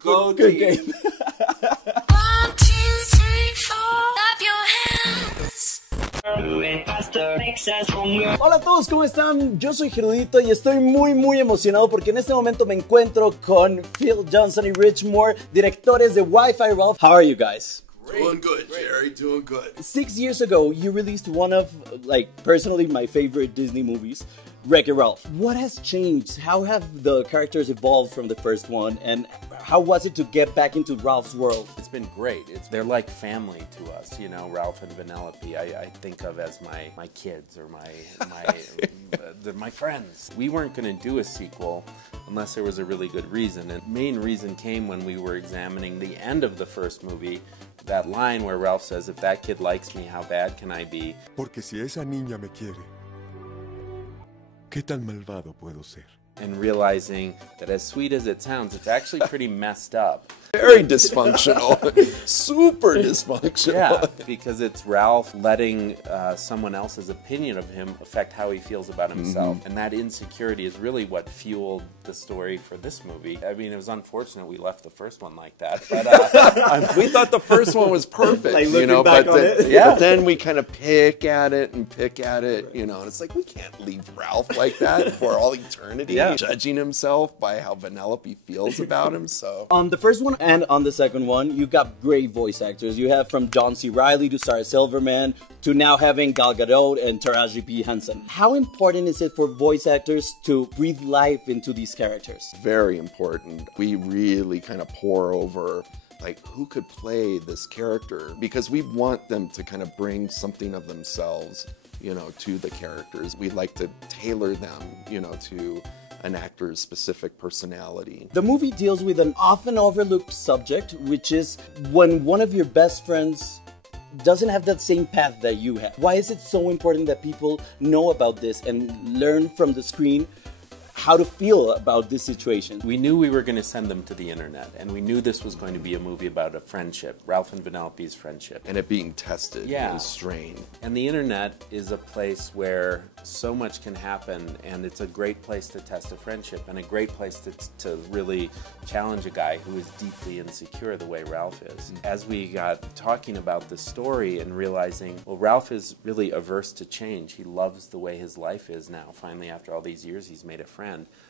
Go Good team. game. 1, 2, 3, 4. Clap your hands. Hola a todos, ¿cómo están? Yo soy Gerudito y estoy muy emocionado porque en este momento me encuentro con Phil, Johnston y Rich Moore, directores de WiFi Ralph. How are you guys? Doing good, Jerry. Doing good. 6 years ago, you released one of, personally my favorite Disney movies, Wreck-It Ralph. What has changed? How have the characters evolved from the first one? And how was it to get back into Ralph's world? It's been great. They're like family to us, you know, Ralph and Vanellope. I think of as my kids or my friends. We weren't going to do a sequel unless there was a really good reason. And the main reason came when we were examining the end of the first movie, that line where Ralph says, if that kid likes me, how bad can I be? Porque si esa niña me quiere, ¿qué tan malvado puedo ser? And realizing that as sweet as it sounds, it's actually pretty messed up. Very dysfunctional. Super dysfunctional. Yeah, because it's Ralph letting someone else's opinion of him affect how he feels about himself. And that insecurity is really what fueled the story for this movie. I mean, it was unfortunate we left the first one like that. But We thought the first one was perfect, Like you looking know, back but on then, it. yeah. But then we kind of pick at it, you know, and it's like, we can't leave Ralph like that for all eternity, judging himself by how Vanellope feels about him, so. On the first one and on the second one, you got great voice actors. You have from John C. Reilly to Sarah Silverman to now having Gal Gadot and Taraji P. Henson. How important is it for voice actors to breathe life into these characters? Very important. We really kind of pour over like who could play this character, because we want them to kind of bring something of themselves, you know, to the characters. We like to tailor them, you know, to an actor's specific personality. The movie deals with an often overlooked subject, which is when one of your best friends doesn't have that same path that you have. Why is it so important that people know about this and learn from the screen how to feel about this situation? we knew we were going to send them to the internet, and we knew this was going to be a movie about a friendship, Ralph and Vanellope's friendship. And it being tested Yeah. and strained. And the internet is a place where so much can happen, and it's a great place to test a friendship and a great place to really challenge a guy who is deeply insecure the way Ralph is. As we got talking about the story and realizing, well, Ralph is really averse to change. He loves the way his life is now. Finally, after all these years, he's made a friend.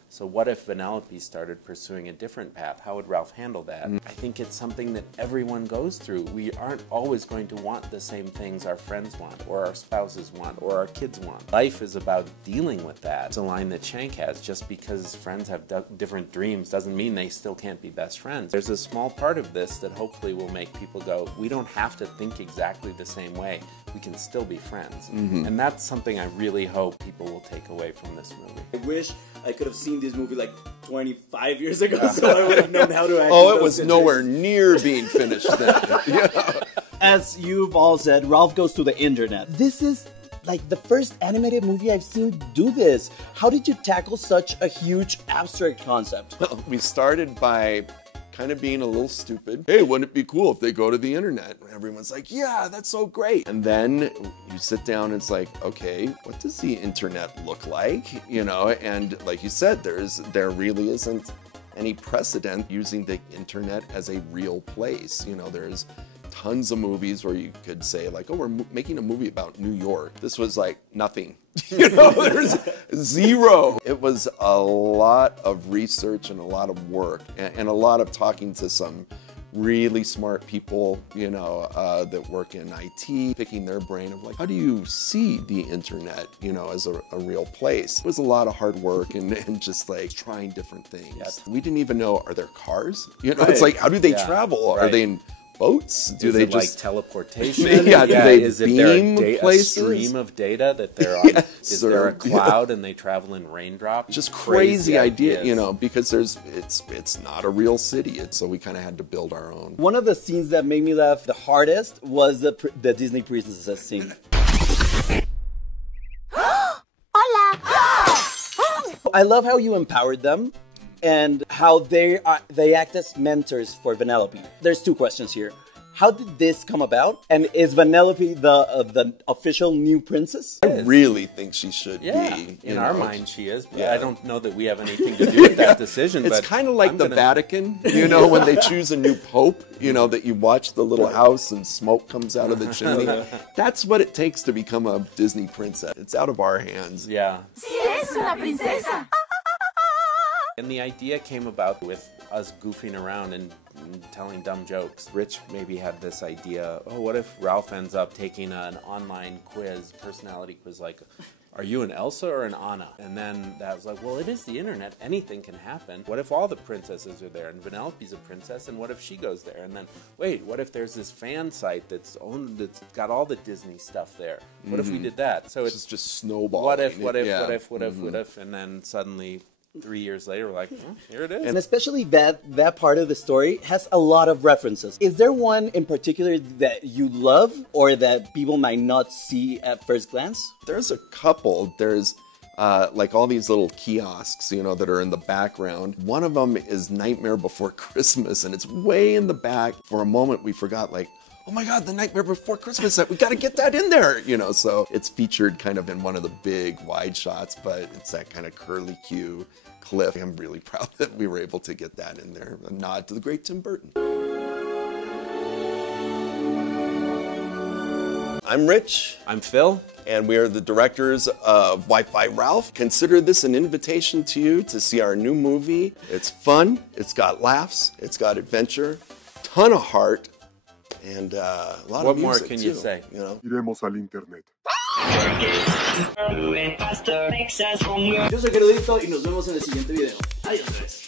So what if Vanellope started pursuing a different path? How would Ralph handle that? I think it's something that everyone goes through. We aren't always going to want the same things our friends want, or our spouses want, or our kids want. Life is about dealing with that. It's a line that Shank has. Just because friends have different dreams doesn't mean they still can't be best friends. There's a small part of this that hopefully will make people go, we don't have to think exactly the same way. We can still be friends. And that's something I really hope people will take away from this movie. I wish I could have seen this movie like 25 years ago, so I would have known how to act. Oh, it was nowhere near being finished then. Yeah. As you've all said, Ralph goes to the internet. This is like the first animated movie I've seen do this. How did you tackle such a huge abstract concept? Well, we started by kind of being a little stupid. Hey, wouldn't it be cool if they go to the internet? And everyone's like, yeah, that's so great. And then you sit down and it's like, okay, what does the internet look like? You know, and like you said, there really isn't any precedent using the internet as a real place. You know, there's tons of movies where you could say like, oh, we're making a movie about New York. This was like nothing. You know, there's zero. It was a lot of research and a lot of work and a lot of talking to some really smart people, you know, that work in IT, picking their brain of like, how do you see the internet, you know, as a real place? It was a lot of hard work and just like trying different things. Yes. We didn't even know, are there cars? You know, it's like, how do they travel? Are they in boats? Do Is they it just like teleportation? Yeah, do they is it beam there a places? stream of data that they're on? Yes, is there a cloud and they travel in raindrops? Just crazy idea, ideas. you know, because it's not a real city. So we kind of had to build our own. One of the scenes that made me laugh the hardest was the Disney princess scene. Hola. I love how you empowered them and how they act as mentors for Vanellope. There's two questions here. How did this come about? And is Vanellope the official new princess? I really think she should Yeah, be. in our mind she is, but Yeah. I don't know that we have anything to do with that decision. It's but kind of like I'm the gonna- Vatican, you know, when they choose a new pope, you know, that you watch the little house and smoke comes out of the chimney. That's what it takes to become a Disney princess. It's out of our hands. Yeah. Sí es una princesa. And the idea came about with us goofing around and telling dumb jokes. Rich maybe had this idea, oh, what if Ralph ends up taking an online quiz, personality quiz, like, are you an Elsa or an Anna? And then that was like, well, it is the internet. Anything can happen. What if all the princesses are there and Vanellope's a princess? And what if she goes there? And then, wait, what if there's this fan site that's got all the Disney stuff there? What if we did that? So it's Just snowballing. what if, what Yeah. if, and then suddenly 3 years later, we're like, here it is. And especially that part of the story has a lot of references. Is there one in particular that you love or that people might not see at first glance? There's a couple. There's like all these little kiosks, you know, that are in the background. One of them is Nightmare Before Christmas, and it's way in the back. For a moment, we forgot, like, oh my God, the Nightmare Before Christmas set, we got to get that in there, you know. So it's featured kind of in one of the big wide shots, but it's that kind of curly Q cliff. I'm really proud that we were able to get that in there. A nod to the great Tim Burton. I'm Rich. I'm Phil. And we are the directors of Wi-Fi Ralph. Consider this an invitation to you to see our new movie. It's fun, it's got laughs, it's got adventure, ton of heart, and a lot What of music more can you too, say? You know? Iremos al internet. Yo soy Gerudito y nos vemos en el siguiente video. Adiós.